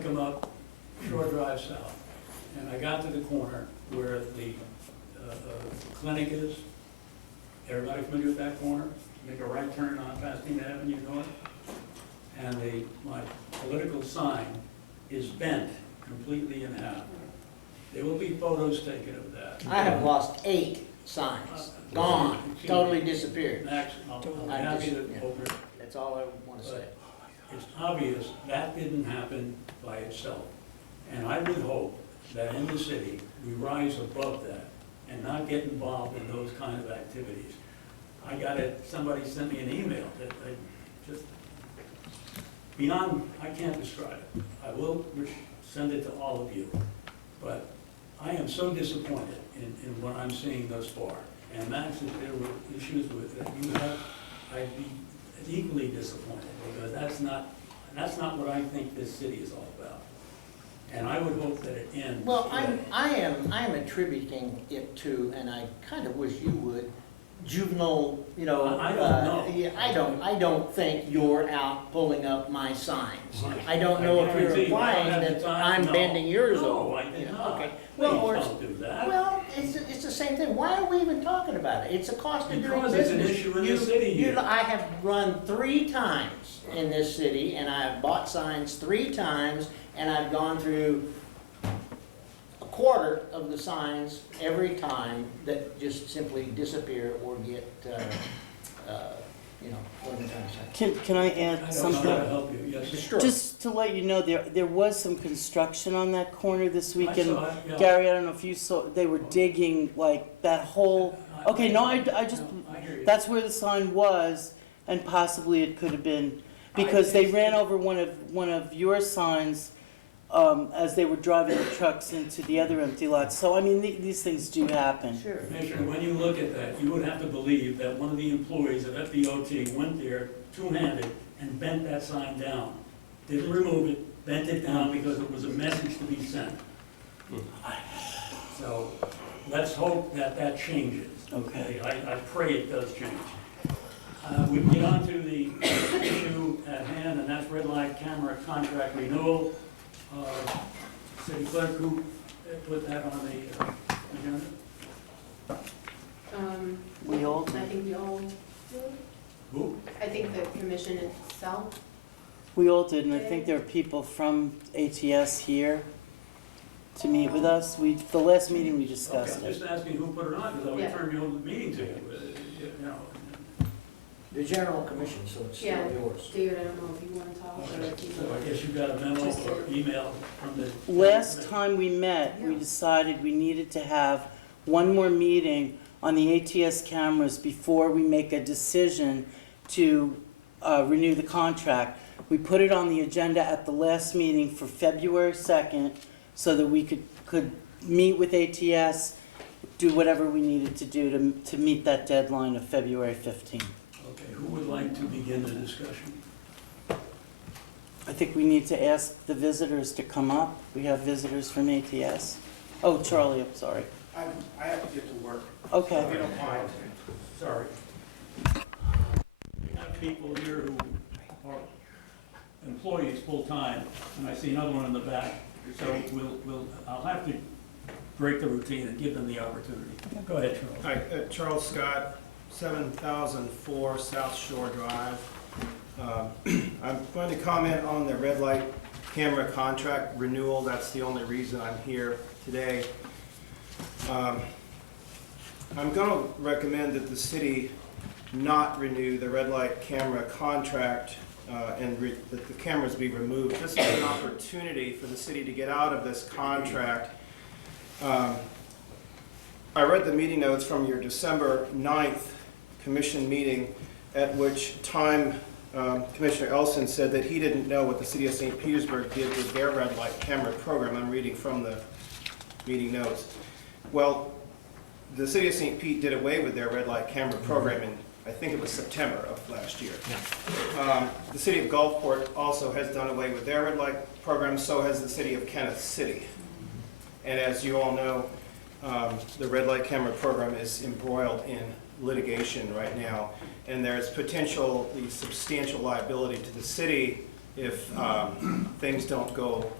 to come up Shore Drive South, and I got to the corner where the clinic is. Everybody familiar with that corner? Make a right turn on Pasadena Avenue North, and my political sign is bent completely in half. There will be photos taken of that. I have lost 8 signs, gone, totally disappeared. Max, I'm happy to open it. That's all I want to say. It's obvious that didn't happen by itself. And I would hope that in the city, we rise above that and not get involved in those kind of activities. I got it, somebody sent me an email that I just, beyond, I can't describe it. I will send it to all of you. But I am so disappointed in what I'm seeing thus far. And Max, if there were issues with that you have, I'd be equally disappointed, because that's not what I think this city is all about. And I would hope that it ends. Well, I am attributing it to, and I kind of wish you would, juvenile, you know. I don't know. Yeah, I don't think you're out pulling up my signs. I don't know if you're guarantee you, I don't implying have the that time. I'm No. bending yours No, over. I did not. Okay. Please Well, don't do that. Well, it's the same thing. Why are we even talking about it? It's a cost of doing Because business. it's an issue in the city here. I have run 3 times in this city, and I've bought signs 3 times, and I've gone through a quarter of the signs every time that just simply disappear or get, you know, what am I trying to say? Can I I add don't something? know how to help you, yes. Destroyed. Just to let you know, there was some construction on that corner this I weekend. saw it, yeah. Gary, I don't know if you saw, they were digging like that whole, okay, no, I just, No, I hear you. that's where the sign was, and possibly it could have been, because they ran over one of your signs as they were driving the trucks into the other empty lots. So, I mean, these things do happen. Sure. Commissioner, when you look at that, you would have to believe that one of the employees of FDOT went there two-handed and bent that sign down. Didn't remove it, bent it down because it was a message to be sent. So let's hope that that changes. Okay. I pray it does change. We get on to the issue at hand, and that's red light camera contract renewal. City clerk, who put that on the agenda? We all I did. think we all do. Who? I think the commission itself. We all did, and I think there are people from ATS here to meet with us. The last meeting we discussed Okay, I'm it. just asking who put it on, because I Yeah. returned the old meeting to you, you know. The general commission, so it's still Yeah. yours. David, I don't know if you want to talk or if you. So I guess you got a memo or email from the. Last time we met, we decided we needed to have one more meeting on the ATS cameras before we make a decision to renew the contract. We put it on the agenda at the last meeting for February 2nd so that we could meet with ATS, do whatever we needed to do to meet that deadline of February 15th. Okay, who would like to begin the discussion? I think we need to ask the visitors to come up. We have visitors from ATS. Oh, Charlie, I'm sorry. I have to get to work. Okay. If you don't mind. Sorry. We have people here who are employees full-time, and I see another one in the back, so I'll have to break the routine and give them the opportunity. Go ahead, Charles. Hi, Charles Scott, 7004 South Shore Drive. I'm going to comment on the red light camera contract renewal. That's the only reason I'm here today. I'm going to recommend that the city not renew the red light camera contract and that the cameras be removed. This is an opportunity for the city to get out of this contract. I read the meeting notes from your December 9th commission meeting, at which time Commissioner Elson said that he didn't know what the city of St. Petersburg did with their red light camera program. I'm reading from the meeting notes. Well, the city of St. Pete did away with their red light camera program in, I think it was September of last year. The city of Gulfport also has done away with their red light program, so has the city of Kenneth City. And as you all know, the red light camera program is embroiled in litigation right now, and there's potentially substantial liability to the city if things don't go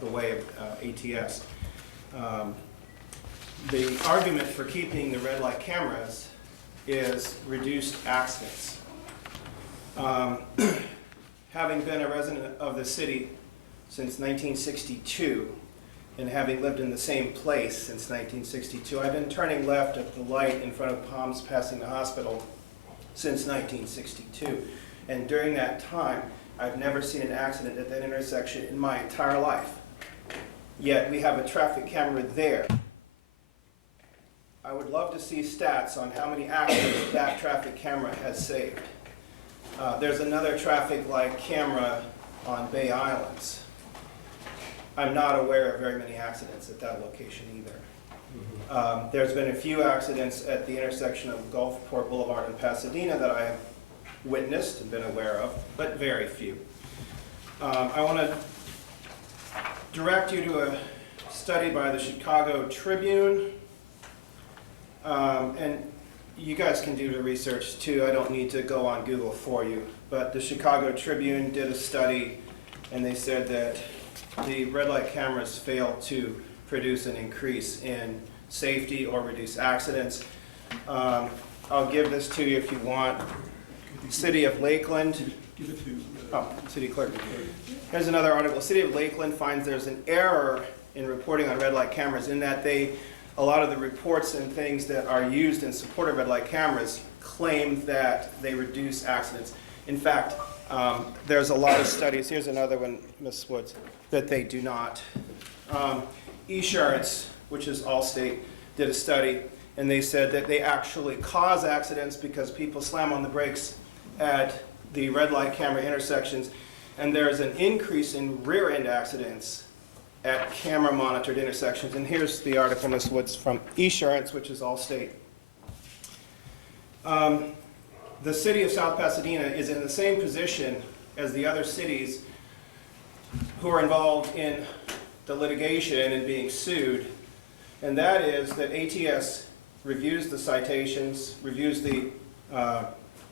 the way of ATS. The argument for keeping the red light cameras is reduced accidents. Having been a resident of the city since 1962, and having lived in the same place since 1962, I've been turning left at the light in front of Palms passing the hospital since 1962. And during that time, I've never seen an accident at that intersection in my entire life. Yet we have a traffic camera there. I would love to see stats on how many accidents that traffic camera has saved. There's another traffic light camera on Bay Islands. I'm not aware of very many accidents at that location either. There's been a few accidents at the intersection of Gulfport Boulevard and Pasadena that I have witnessed and been aware of, but very few. I want to direct you to a study by the Chicago Tribune. And you guys can do the research too. I don't need to go on Google for you. But the Chicago Tribune did a study, and they said that the red light cameras fail to produce an increase in safety or reduce accidents. I'll give this to you if you want. City of Lakeland. Give it to. City clerk. Here's another article. City of Lakeland finds there's an error in reporting on red light cameras in that a lot of the reports and things that are used in support of red light cameras claim that they reduce accidents. In fact, there's a lot of studies, here's another one, Ms. Woods, that they do not. Esurance, which is Allstate, did a study, and they said that they actually cause accidents because people slam on the brakes at the red light camera intersections, and there's an increase in rear end accidents at camera monitored intersections. And here's the article, Ms. Woods, from Esurance, which is Allstate. The city of South Pasadena is in the same position as the other cities who are involved in the litigation and being sued, and that is that ATS reviews the citations, reviews the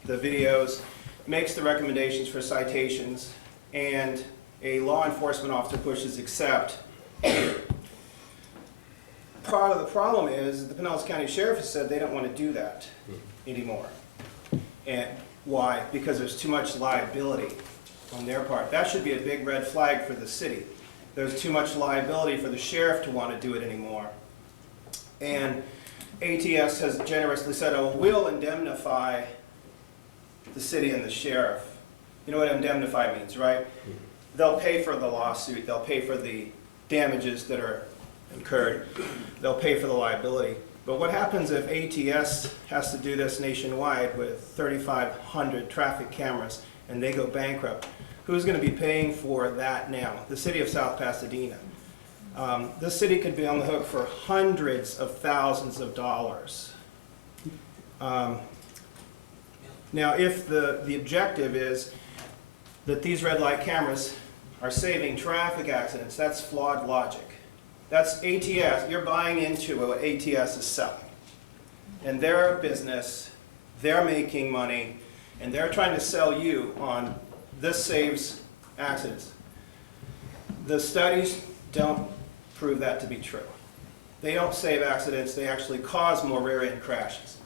videos, makes the recommendations for citations, and a law enforcement officer pushes accept. Part of the problem is the Pinellas County Sheriff has said they don't want to do that anymore. And why? Because there's too much liability on their part. That should be a big red flag for the city. There's too much liability for the sheriff to want to do it anymore. And ATS has generously said, oh, we'll indemnify the city and the sheriff. You know what indemnify means, right? They'll pay for the lawsuit. They'll pay for the damages that are incurred. They'll pay for the liability. But what happens if ATS has to do this nationwide with 3,500 traffic cameras and they go bankrupt? Who's going to be paying for that now? The city of South Pasadena. The city could be on the hook for hundreds of thousands of dollars. Now, if the objective is that these red light cameras are saving traffic accidents, that's flawed logic. That's ATS. You're buying into what ATS is selling. And they're a business, they're making money, and they're trying to sell you on this saves accidents. The studies don't prove that to be true. They don't save accidents, they actually cause more rear-end crashes.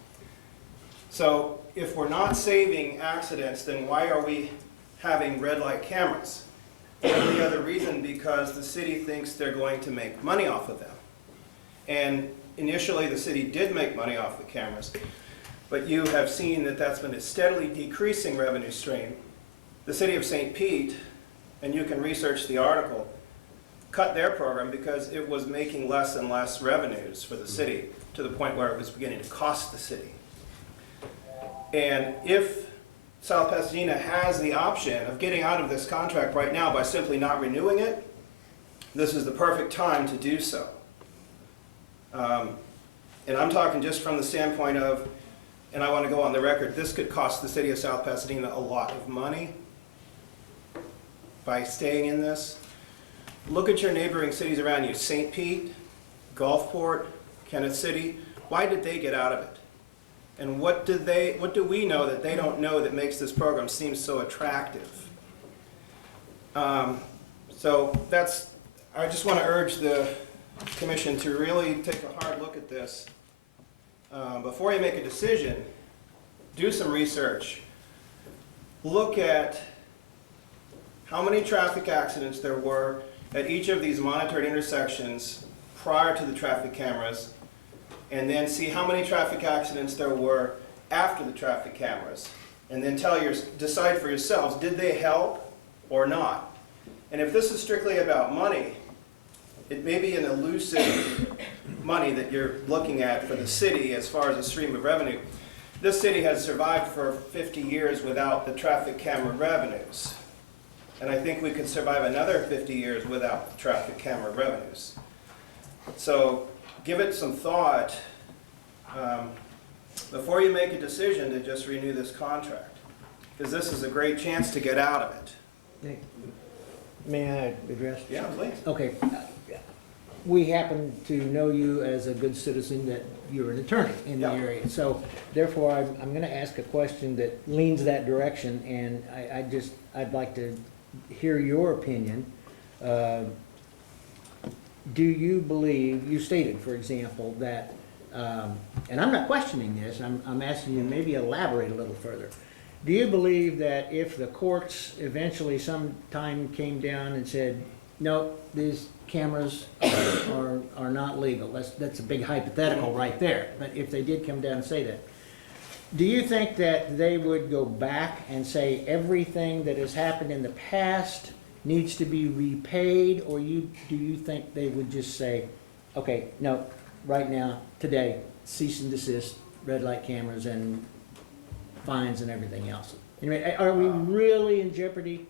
So if we're not saving accidents, then why are we having red light cameras? The only other reason, because the city thinks they're going to make money off of them. And initially the city did make money off the cameras, but you have seen that that's been a steadily decreasing revenue stream. The city of St. Pete, and you can research the article, cut their program because it was making less and less revenues for the city to the point where it was beginning to cost the city. And if South Pasadena has the option of getting out of this contract right now by simply not renewing it, this is the perfect time to do so. And I'm talking just from the standpoint of, and I want to go on the record, this could cost the city of South Pasadena a lot of money by staying in this. Look at your neighboring cities around you, St. Pete, Gulfport, Kenneth City. Why did they get out of it? And what do we know that they don't know that makes this program seem so attractive? So that's, I just want to urge the commission to really take a hard look at this. Before you make a decision, do some research. Look at how many traffic accidents there were at each of these monitored intersections prior to the traffic cameras, and then see how many traffic accidents there were after the traffic cameras. And then decide for yourselves, did they help or not? And if this is strictly about money, it may be an elusive money that you're looking at for the city as far as a stream of revenue. This city has survived for 50 years without the traffic camera revenues. And I think we could survive another 50 years without the traffic camera revenues. So give it some thought before you make a decision to just renew this contract, because this is a great chance to get out of it. May I address? Yeah, please. Okay. We happen to know you as a good citizen, that you're an attorney in the Yeah. area. So therefore, I'm going to ask a question that leans that direction, and I'd like to hear your opinion. Do you believe, you stated, for example, that, and I'm not questioning this, I'm asking you to maybe elaborate a little further. Do you believe that if the courts eventually sometime came down and said, no, these cameras are not legal, that's a big hypothetical right there, but if they did come down and say that, do you think that they would go back and say everything that has happened in the past needs to be repaid, or do you think they would just say, okay, no, right now, today, cease and desist, red light cameras and fines and everything else? Anyway, are we really in jeopardy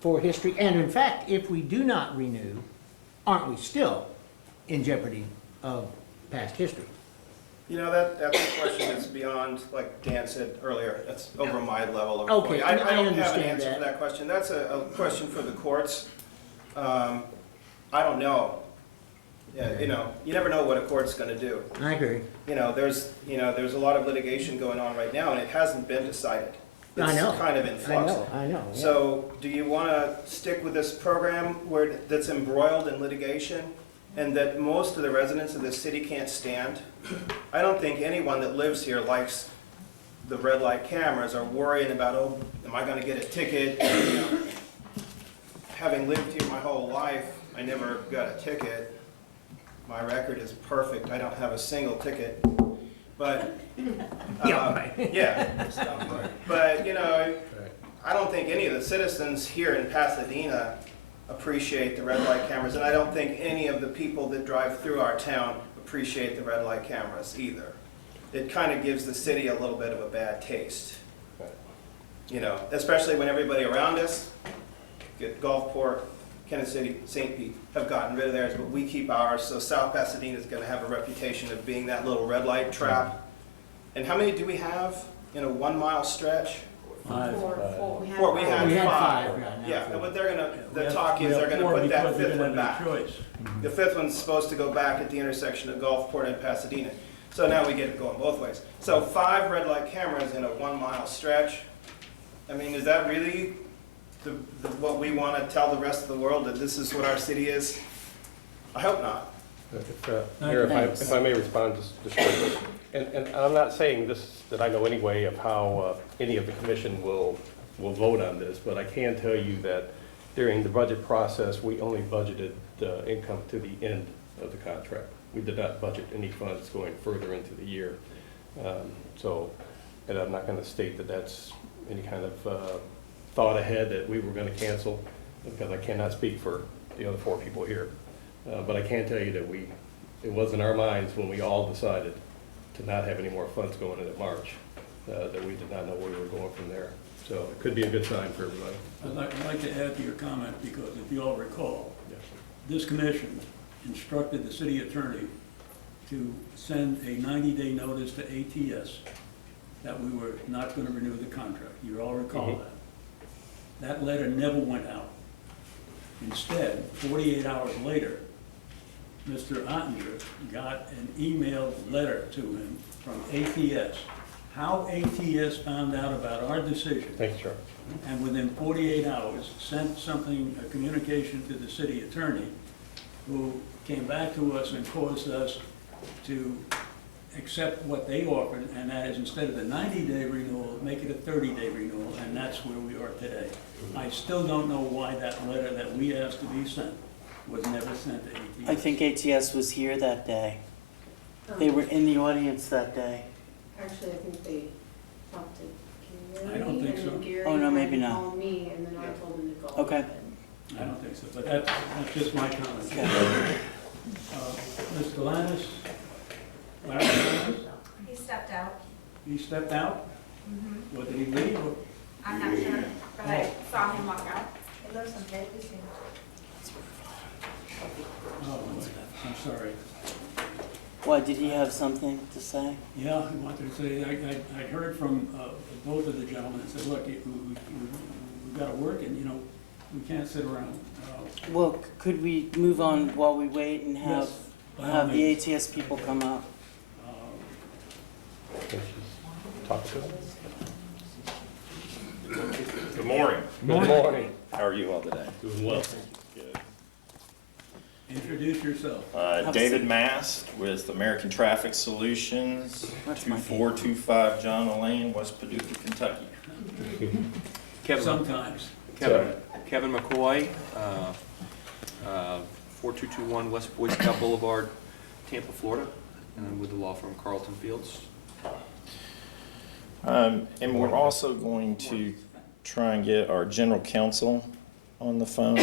for history? And in fact, if we do not renew, aren't we still in jeopardy of past history? You know, that's a question that's beyond, like Dan said earlier, that's over my level of. Okay, I I don't have an understand answer that. for that question. That's a question for the courts. I don't know. Yeah, you never know what a court's gonna do. I agree. There's a lot of litigation going on right now, and it hasn't been decided. I know. It's kind of in flux. I know. Yeah. So, do you want to stick with this program that's embroiled in litigation and that most of the residents of this city can't stand? I don't think anyone that lives here likes the red light cameras or worrying about, oh, am I going to get a ticket? Having lived here my whole life, I never got a ticket. My record is perfect. I don't have a single ticket. But, Yeah, right. yeah. But, I don't think any of the citizens here in Pasadena appreciate the red light cameras, and I don't think any of the people that drive through our town appreciate the red light cameras either. It kind of gives the city a little bit of a bad taste. Especially when everybody around us, Gulfport, Kansas City, St. Pete, have gotten rid of theirs, but we keep ours, so South Pasadena is going to have a reputation of being that little red light trap. And how many do we have in a 1 mile stretch? Five. Four. We had We had five. five, yeah, Yeah, now but they're gonna, We the have- talk we is have they're gonna four put that because we fifth didn't one have back. any choice. The fifth one's supposed to go back at the intersection of Gulfport and Pasadena. So now we get it going both ways. So 5 red light cameras in a 1 mile stretch. I mean, is that really what we want to tell the rest of the world, that this is what our city is? I hope not. Mayor, Thanks. if I may respond just quickly. And I'm not saying this, that I know any way of how any of the commission will vote on this, but I can tell you that during the budget process, we only budgeted the income to the end of the contract. We did not budget any funds going further into the year. And I'm not going to state that that's any kind of thought ahead that we were going to cancel, because I cannot speak for the other 4 people here. But I can tell you that it was in our minds when we all decided to not have any more funds going into March, that we did not know where we were going from there. So it could be a good sign for everybody. I'd like to add to your comment, because if you all recall, this commission instructed the city attorney to send a 90-day notice to ATS that we were not going to renew the contract. You all recall Mhm. that. That letter never went out. Instead, 48 hours later, Mr. Ottinger got an emailed letter to him from ATS. How ATS found out about our decision, Thanks, Charlie. and within 48 hours sent something, a communication to the city attorney, who came back to us and caused us to accept what they offered, and that is instead of the 90-day renewal, make it a 30-day renewal, and that's where we are today. I still don't know why that letter that we asked to be sent was never sent to ATS. I think ATS was here that day. They were in the audience that day. Actually, I think they talked to Gary. I don't think so. And then Gary Oh, no, maybe had not. called me, and then I told him to go. Okay. I don't think so, but that's just my comment. Okay. Mr. Lannis? Larry Lannis? He stepped out. He stepped out? Mm-hmm. What, did he leave? Or- I'm not sure, but I saw him walk out. It looks okay. Oh, I'm sorry. Why, did he have something to say? Yeah, I wanted to say, I heard from both of the gentlemen and said, look, we've got to work and, you know, we can't sit around. Well, could we move on while we wait and have, Yes, by all have the means. ATS people come up? Talk to them. Good morning. Good morning. How are you all today? Doing well. Good. Introduce yourself. a David seat. Mast with American Traffic Solutions, That's my 2425 John Lane, West Paducah, Kentucky. Sometimes. Kevin McCoy, 4221 West Boy Scout Boulevard, Tampa, Florida, and I'm with the law firm Carlton Fields. And we're also going to try and get our general counsel on the phone.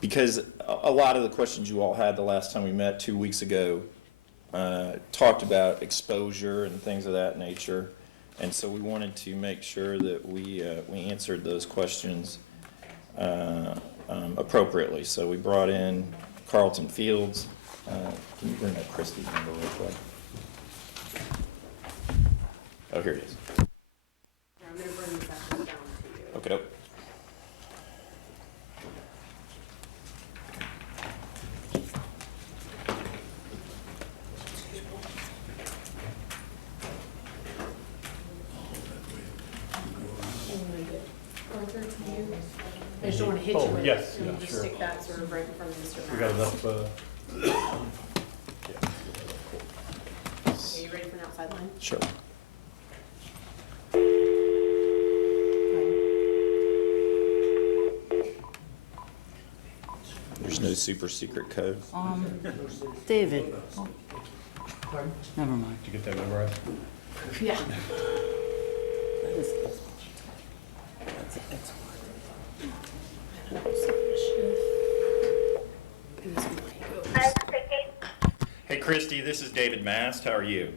Because a lot of the questions you all had the last time we met 2 weeks ago talked about exposure and things of that nature. And so we wanted to make sure that we answered those questions appropriately. So we brought in Carlton Fields. Can you bring up Christie's number real quick? Oh, here it is. Yeah, I'm gonna bring this actually down to you. Okay. Arthur, can you, I just don't wanna hit you Oh, with it. yes, And yeah, just sure. stick that sort of right in front of Mr. We got Matt. enough, Are you ready for an outside line? Sure. There's no super secret code. David. Never mind. did you get that memorized? Yeah. That is That's an X Hey, Christy, this is David Mast. How are you?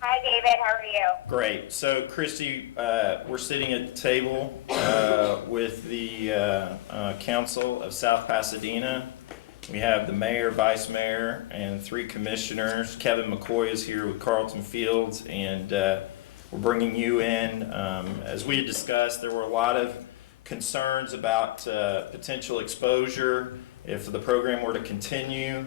Hi, David. How are you? Great. So, Christy, we're sitting at the table with the Council of South Pasadena. We have the mayor, vice mayor, and 3 commissioners. Kevin McCoy is here with Carlton Fields, and we're bringing you in. As we had discussed, there were a lot of concerns about potential exposure if the program were to continue.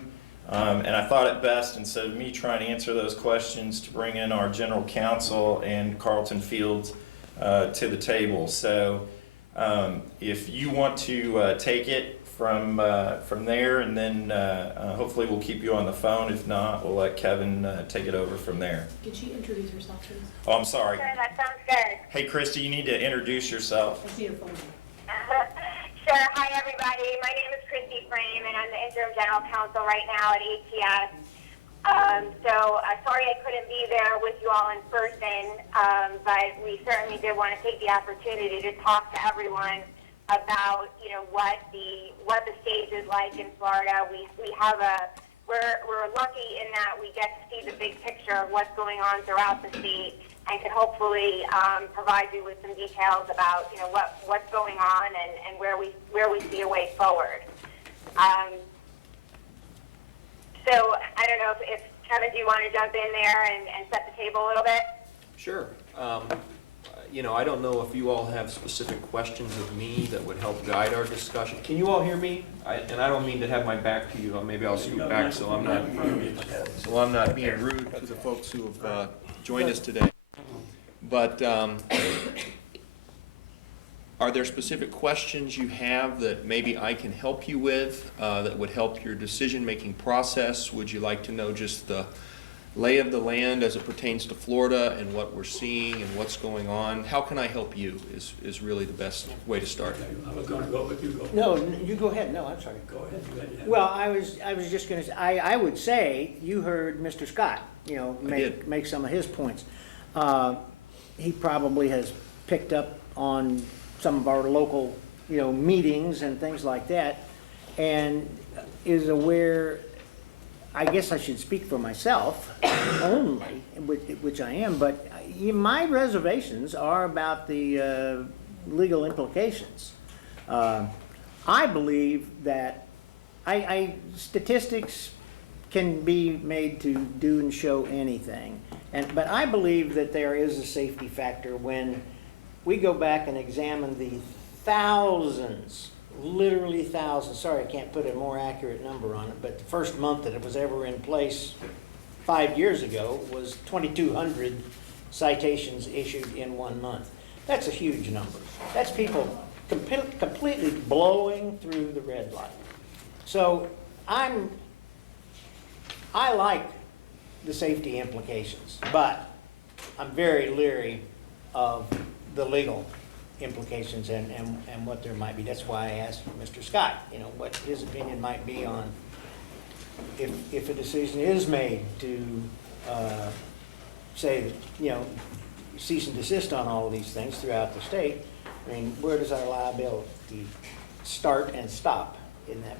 And I thought it best, instead of me trying to answer those questions, to bring in our general counsel and Carlton Fields to the table. So if you want to take it from there, and then hopefully we'll keep you on the phone. If not, we'll let Kevin take it over from there. Could she introduce herself, please? Oh, I'm sorry. Sure, that sounds good. Hey, Christy, you need to introduce yourself. I see her phone. Sure. Hi, everybody. My name is Christy Frame, and I'm the interim general counsel right now at ATS. Sorry I couldn't be there with you all in person, but we certainly did want to take the opportunity to talk to everyone about, you know, what the stage is like in Florida. We're lucky in that we get to see the big picture of what's going on throughout the state, and can hopefully provide you with some details about, you know, what's going on and where we see a way forward. So I don't know if Kevin, do you want to jump in there and set the table a little bit? Sure. You know, I don't know if you all have specific questions of me that would help guide our discussion. Can you all hear me? And I don't mean to have my back to you. Maybe I'll scoot back so I'm not being rude to the folks who have joined us today. But are there specific questions you have that maybe I can help you with, that would help your decision-making process? Would you like to know just the lay of the land as it pertains to Florida and what we're seeing and what's going on? How can I help you is really the best way to start. Okay, I was gonna go, but you go. No, you go ahead, no, I'm sorry. Go ahead, you got your hand. Well, I was just gonna say, I would say, you heard Mr. Scott, you know, I did. make some of his points. He probably has picked up on some of our local, you know, meetings and things like that, and is aware, I guess I should speak for myself only, which I am, but my reservations are about the legal implications. I believe that statistics can be made to do and show anything, but I believe that there is a safety factor when we go back and examine the thousands, literally thousands, sorry I can't put a more accurate number on it, but the first month that it was ever in place 5 years ago was 2,200 citations issued in 1 month. That's a huge number. That's people completely blowing through the red light. So I like the safety implications, but I'm very leery of the legal implications and what there might be. That's why I asked Mr. Scott, you know, what his opinion might be on if a decision is made to say, that, you know, cease and desist on all of these things throughout the state. I mean, where does our liability start and stop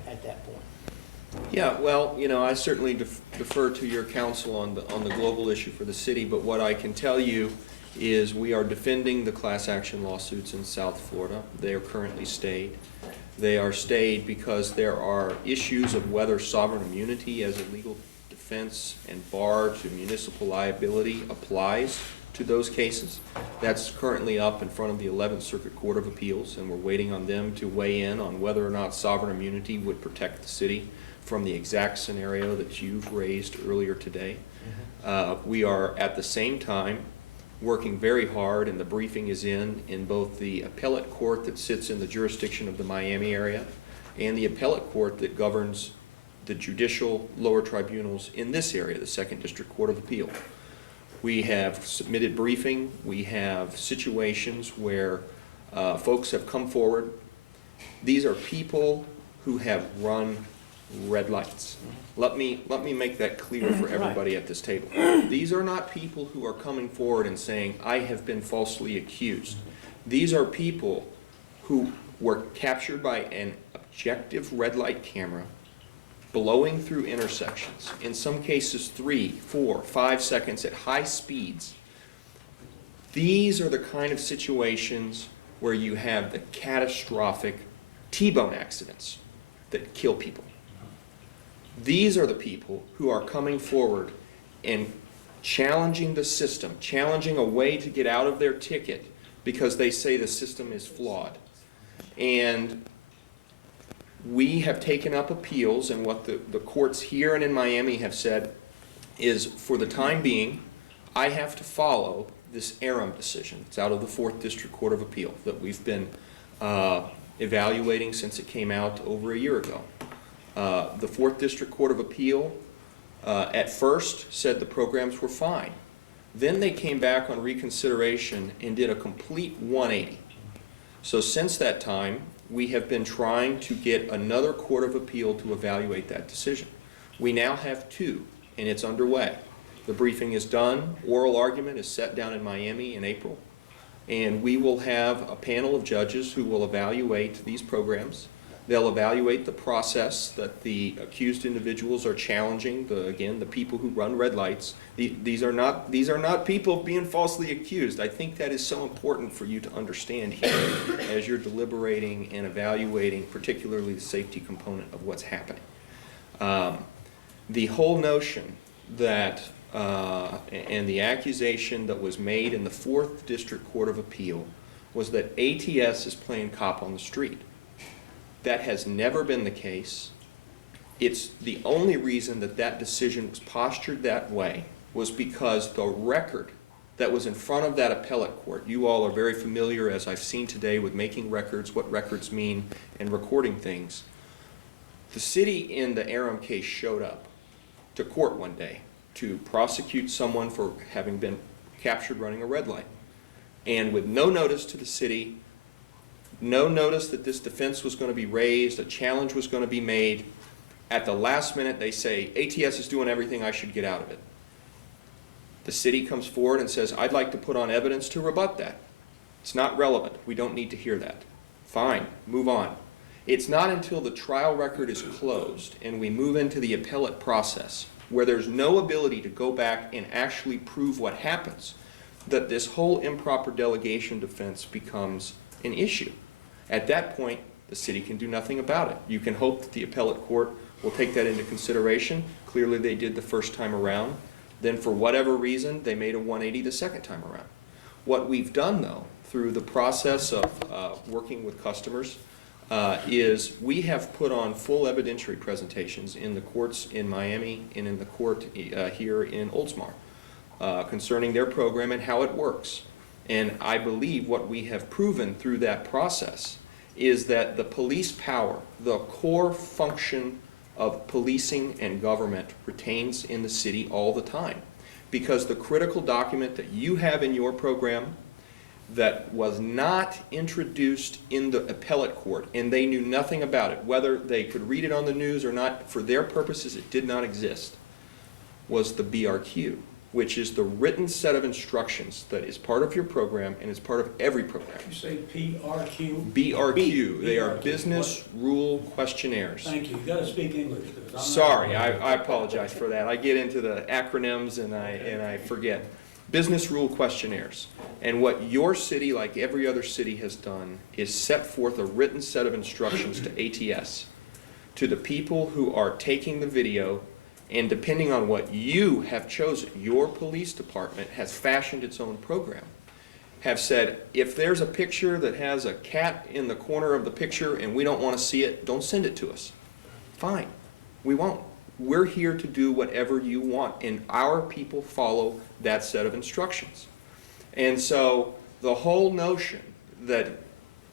at that point? Yeah, well, you know, I certainly defer to your counsel on the global issue for the city, but what I can tell you is we are defending the class action lawsuits in South Florida. They are currently stayed. They are stayed because there are issues of whether sovereign immunity as a legal defense and bar to municipal liability applies to those cases. That's currently up in front of the 11th Circuit Court of Appeals, and we're waiting on them to weigh in on whether or not sovereign immunity would protect the city from the exact scenario that you've raised earlier today. We are at the same time working very hard, and the briefing is in both the appellate court that sits in the jurisdiction of the Miami area and the appellate court that governs the judicial lower tribunals in this area, the 2nd District Court of Appeal. We have submitted briefing. We have situations where folks have come forward. These are people who have run red lights. Let me make that clear for everybody at this table. These are not people who are coming forward and saying, I have been falsely accused. These are people who were captured by an objective red light camera blowing through intersections, in some cases 3, 4, 5 seconds at high speeds. These are the kind of situations where you have the catastrophic T-bone accidents that kill people. These are the people who are coming forward and challenging the system, challenging a way to get out of their ticket because they say the system is flawed. And we have taken up appeals, and what the courts here and in Miami have said is, for the time being, I have to follow this Aram decision. It's out of the 4th District Court of Appeal that we've been evaluating since it came out over a year ago. The 4th District Court of Appeal at first said the programs were fine. Then they came back on reconsideration and did a complete 180. So since that time, we have been trying to get another court of appeal to evaluate that decision. We now have 2, and it's underway. The briefing is done. Oral argument is set down in Miami in April. And we will have a panel of judges who will evaluate these programs. They'll evaluate the process that the accused individuals are challenging, again, the people who run red lights. These are not people being falsely accused. I think that is so important for you to understand here as you're deliberating and evaluating, particularly the safety component of what's happening. The whole notion that, and the accusation that was made in the 4th District Court of Appeal was that ATS is playing cop on the street. That has never been the case. It's the only reason that that decision was postured that way was because the record that was in front of that appellate court. You all are very familiar, as I've seen today, with making records, what records mean, and recording things. The city in the Aram case showed up to court one day to prosecute someone for having been captured running a red light. And with no notice to the city, no notice that this defense was going to be raised, a challenge was going to be made, at the last minute they say, ATS is doing everything, I should get out of it. The city comes forward and says, I'd like to put on evidence to rebut that. It's not relevant. We don't need to hear that. Fine, move on. It's not until the trial record is closed and we move into the appellate process where there's no ability to go back and actually prove what happens that this whole improper delegation defense becomes an issue. At that point, the city can do nothing about it. You can hope that the appellate court will take that into consideration. Clearly they did the first time around. Then for whatever reason, they made a 180 the second time around. What we've done, though, through the process of working with customers, is we have put on full evidentiary presentations in the courts in Miami and in the court here in Oldsmar concerning their program and how it works. And I believe what we have proven through that process is that the police power, the core function of policing and government retains in the city all the time. Because the critical document that you have in your program that was not introduced in the appellate court, and they knew nothing about it, whether they could read it on the news or not, for their purposes it did not exist, was the BRQ, which is the written set of instructions that is part of your program and is part of every program. You say PRQ? BRQ. They are BRQ. business rule questionnaires. Thank you. You gotta speak English. because I'm not- Sorry, I apologize for that. I get into the acronyms and I forget. Business rule questionnaires. And what your city, like every other city, has done is set forth a written set of instructions to ATS, to the people who are taking the video, and depending on what you have chosen, your police department has fashioned its own program, have said, if there's a picture that has a cat in the corner of the picture and we don't want to see it, don't send it to us. Fine, we won't. We're here to do whatever you want, and our people follow that set of instructions. And so the whole notion that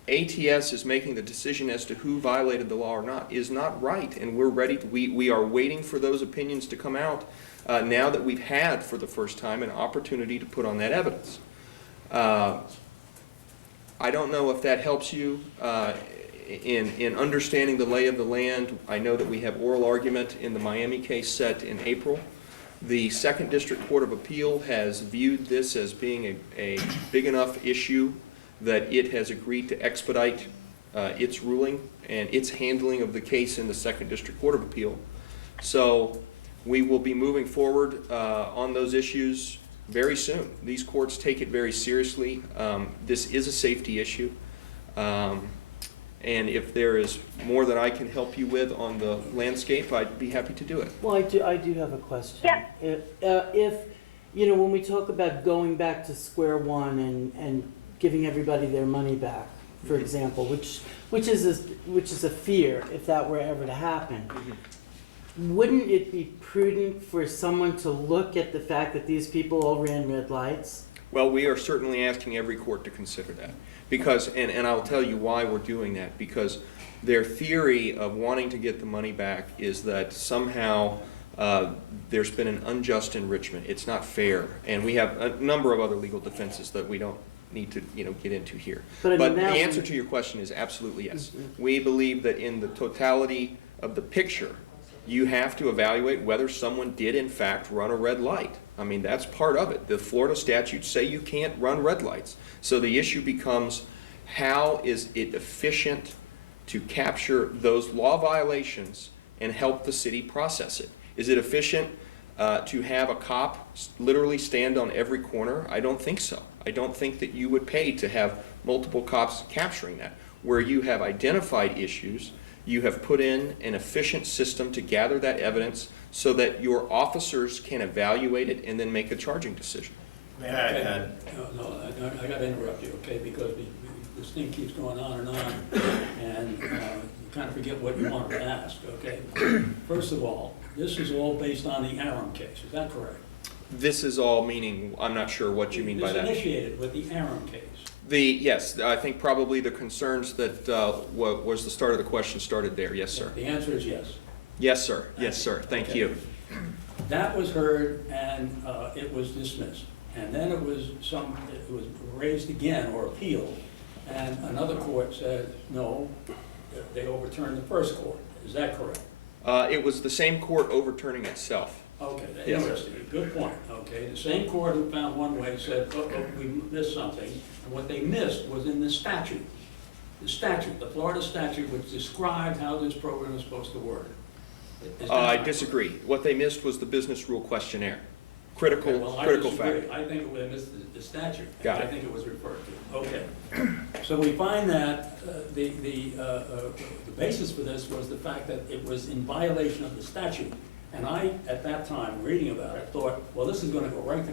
ATS is making the decision as to who violated the law or not is not right, and we're ready. We are waiting for those opinions to come out now that we've had, for the first time, an opportunity to put on that evidence. I don't know if that helps you in understanding the lay of the land. I know that we have oral argument in the Miami case set in April. The Second District Court of Appeal has viewed this as being a big enough issue that it has agreed to expedite its ruling and its handling of the case in the Second District Court of Appeal. So we will be moving forward on those issues very soon. These courts take it very seriously. This is a safety issue. And if there is more that I can help you with on the landscape, I'd be happy to do it. Well, I do have a question. Yeah. If, you know, when we talk about going back to square one and giving everybody their money back, for example, which is a fear if that were ever to happen, wouldn't it be prudent for someone to look at the fact that these people all ran red lights? Well, we are certainly asking every court to consider that. Because, and I'll tell you why we're doing that, because their theory of wanting to get the money back is that somehow there's been an unjust enrichment. It's not fair. And we have a number of other legal defenses that we don't need to get into here. But the answer to your question is absolutely yes. We believe that in the totality of the picture, you have to evaluate whether someone did in fact run a red light. I mean, that's part of it. The Florida statutes say you can't run red lights. So the issue becomes, how is it efficient to capture those law violations and help the city process it? Is it efficient to have a cop literally stand on every corner? I don't think so. I don't think that you would pay to have multiple cops capturing that. Where you have identified issues, you have put in an efficient system to gather that evidence so that your officers can evaluate it and then make a charging decision. May I add? No, I gotta interrupt you, okay, because this thing keeps going on, and you kind of forget what you wanted to ask, okay? First of all, this is all based on the Aram case, is that correct? This is all meaning, I'm not sure what you mean by This that. initiated with the Aaron case. Yes, I think probably the concerns that was the start of the question started there. Yes, sir. The answer is yes. Yes, sir. Yes, sir. Thank Okay. you. That was heard and it was dismissed. And then it was raised again or appealed, and another court said, no, they overturned the first court. Is that correct? It was the same court overturning itself. Okay, Yes. interesting, good point, okay. The same court who found one way said, oh, we missed something, and what they missed was in the statute. The statute, the Florida statute, which described how this program is supposed to work. Is that I right? disagree. What they missed was the business rule questionnaire. Okay, Critical, well, I critical disagree. fact. I think they missed the statute. Got I it. think it was referred to. Okay. So we find that the basis for this was the fact that it was in violation of the statute. And I, at that time, reading about it, thought, well, this is gonna go right to